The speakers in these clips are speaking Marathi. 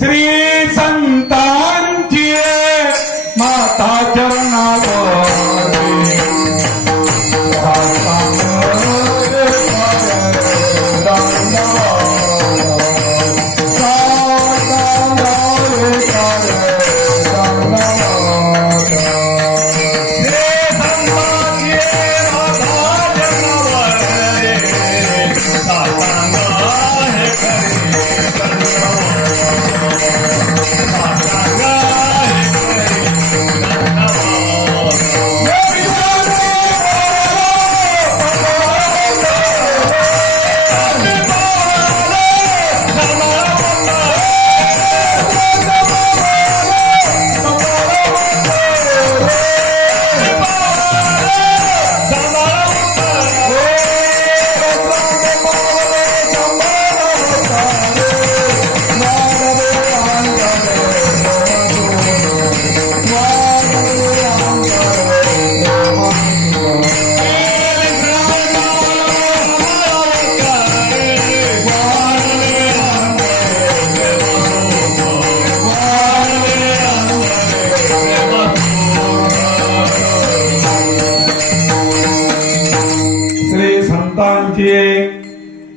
श्री संतांची माता चरणावर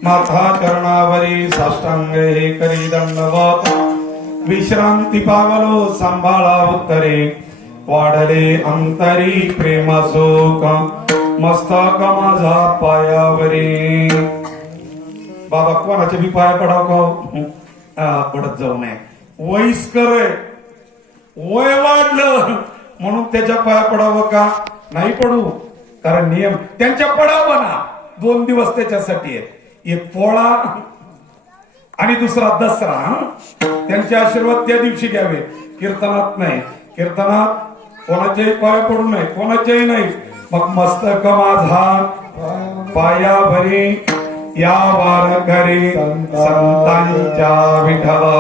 माथा चरणावरी साष्टांग हे करी दंडवत विश्रांती पावलो सांभाळा उत्तरे वाढले अंतरी प्रेम शोक मस्तक माझा पायावरी बाबा कोणाचे बी पाया पडाव का पडत जाऊ नये वयस्कर वय वाढलं म्हणून त्याच्या पाया पडावं का नाही पडू कारण नियम त्यांच्या पडावं ना 2 दिवस त्याच्यासाठी आहेत एक पोळा आणि दुसरा दसरा त्यांचे आशीर्वाद त्या दिवशी घ्यावे कीर्तनात नाही कीर्तनात कोणाच्याही पाया पडू नये कोणाच्याही नाही मग मस्तक माझा पायाभरी या वारकरी संतांच्या विठला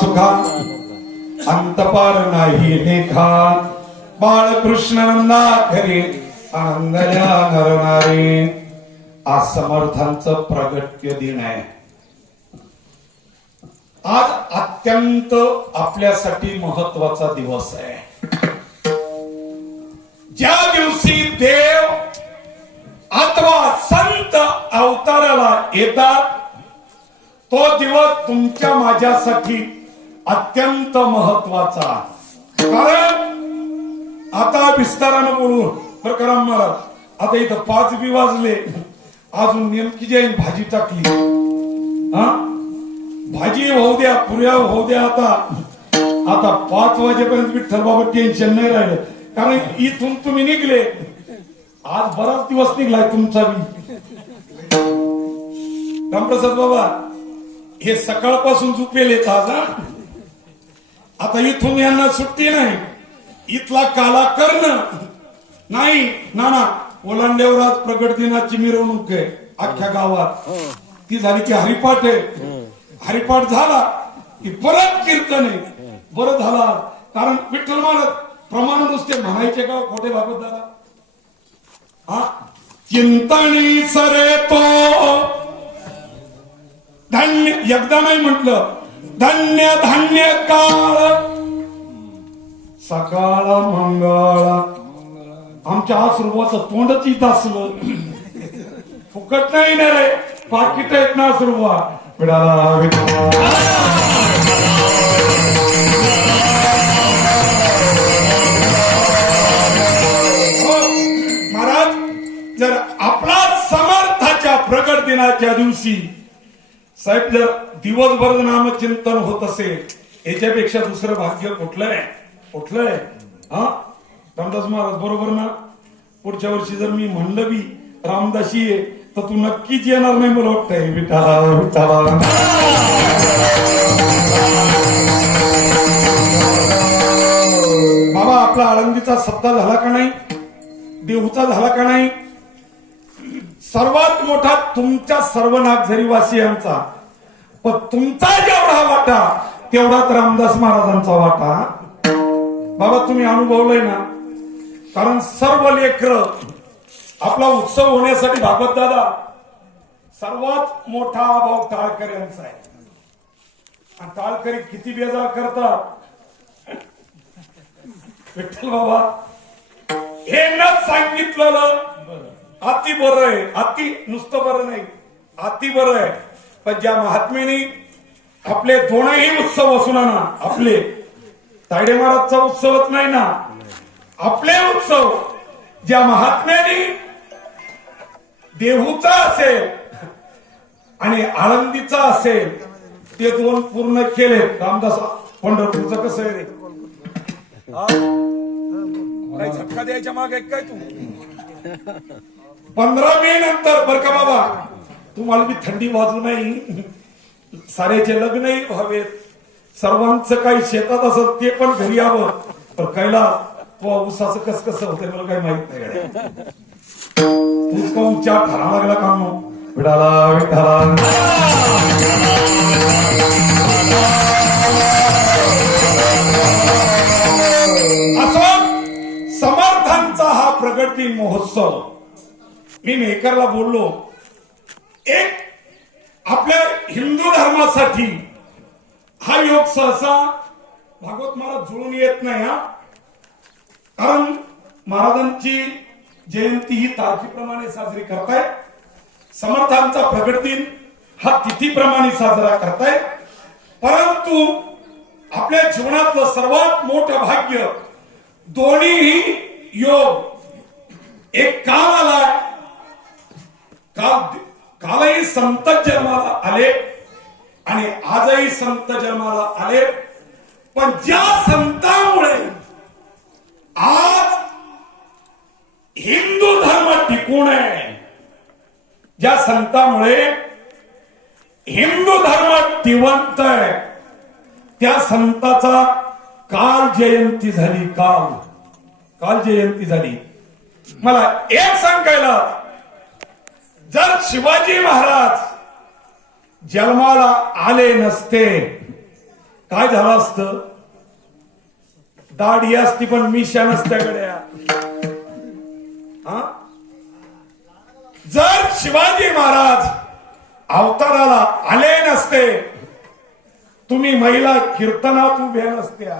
सुखा अंतपार नाही लेखा बाळकृष्ण नंदा घरी आनंदल्या नरनारी आज समर्थांचं प्रगट्य दिन आहे आज अत्यंत आपल्यासाठी महत्वाचा दिवस आहे ज्या दिवशी देव अथवा संत अवताराला येतात तो दिवस तुमच्या माझ्यासाठी अत्यंत महत्वाचा कारण आता विस्तारानं बोलू प्रकरण मला आता इथं 5 बी वाजले अजून नेमकी जाईन भाजी टाकली भाजी होऊ द्या पुऱ्या होऊ द्या आता 5 वाजेपर्यंत विठ्ठल बाबा टेन्शन नाही राहिलं कारण इथून तुम्ही निघले आज बराच दिवस निघलाय तुमचा बी रामप्रसाद बाबा हे सकाळपासून झोपेल येतात आता इथून यांना सुट्टी नाही इथला काला करणं नाही नाना ओलांड्यावर आज प्रगट दिनाची मिरवणूक आहे अख्ख्या गावात ती झाली की हरिपाठ आहे हरिपाठ झाला की परत कीर्तन आहे बरं झाला कारण विठ्ठल महाराज प्रमाण नुसते म्हणायचे का खोटे भागवत दादा चिंतनी सरे तो धन्य एकदा नाही म्हटलं धन्य धान्य काळ सकाळ मंगळ आमच्या आश्रुवाचं तोंडच इथं असलं फुकट नाही ना रे पाकिट आहेत ना आश्रुवा महाराज जर आपला समर्थाच्या प्रगट दिनाच्या दिवशी साहेब जर दिवसभर नामचिंतन होत असेल याच्यापेक्षा दुसरं भाग्य कुठलंय रामदास महाराज बरोबर ना पुढच्या वर्षी जर मी म्हणलं बी रामदासी आहे तर तू नक्कीच येणार नाही मला वाटतंय. विठाला विठाला बाबा, आपला आळंदीचा सप्ताह झाला का नाही? देहूचा झाला का नाही? सर्वात मोठा तुमच्या सर्व नागझरीवासियांचा, पण तुमचा जेवढा वाटा तेवढाच रामदास महाराजांचा वाटा. बाबा तुम्ही अनुभवलंय ना, कारण सर्व लेकर आपला उत्सव होण्यासाठी भागवत दादा सर्वात मोठा भाव टाळकर यांचा आहे. आणि टाळकरी किती बेजार करतात विठ्ठल बाबा, हे न सांगितलेलं अति बरं आहे. अति नुसतं बरं नाही, अति बरं आहे. पण ज्या महात्म्याने आपले दोनही उत्सव असून ना, आपले तायडे महाराजचा उत्सवच नाही ना, आपले उत्सव ज्या महात्म्याने देहूचा असेल आणि आळंदीचा असेल ते दोन पूर्ण केले. रामदास पंढरपूरचं कसं आहे रे? काही झटका द्यायच्या मागे काय तू? 15 मे नंतर बर का बाबा, तुम्हाला मी थंडी वाजू नाही, साऱ्याचे लग्नही व्हावेत, सर्वांचं काही शेतात असत ते पण घरी यावं. पण कायला ऊसाचं कसं होतं मला काही माहित नाही. तूच का उच्चार ठरा लागला का मग? विठाला विठाला असं समर्थांचा हा प्रगती महोत्सव. मी मेहकरला बोललो, एक आपल्या हिंदू धर्मासाठी हा योग सहसा भागवत महाराज जुळून येत नाही. हा कारण महाराजांची जयंती ही तारखेप्रमाणे साजरी करताय, समर्थांचा प्रगट दिन हा तिथीप्रमाणे साजरा करताय. परंतु आपल्या जीवनातलं सर्वात मोठं भाग्य दोन्हीही योग एक काल आलाय. कालही संत जन्माला आले आणि आजही संत जन्माला आले. पण ज्या संतांमुळे आज हिंदू धर्म टिकून आहे, ज्या संतांमुळे हिंदू धर्म जिवंत आहे, त्या संताचा काल जयंती झाली. काल जयंती झाली. मला एक सांगायला, जर शिवाजी महाराज जन्माला आले नसते काय झालं असतं? दाढी असती पण मिशा नसत्या गड्या. जर शिवाजी महाराज अवताराला आले नसते, तुम्ही महिला कीर्तनात उभ्या नसत्या.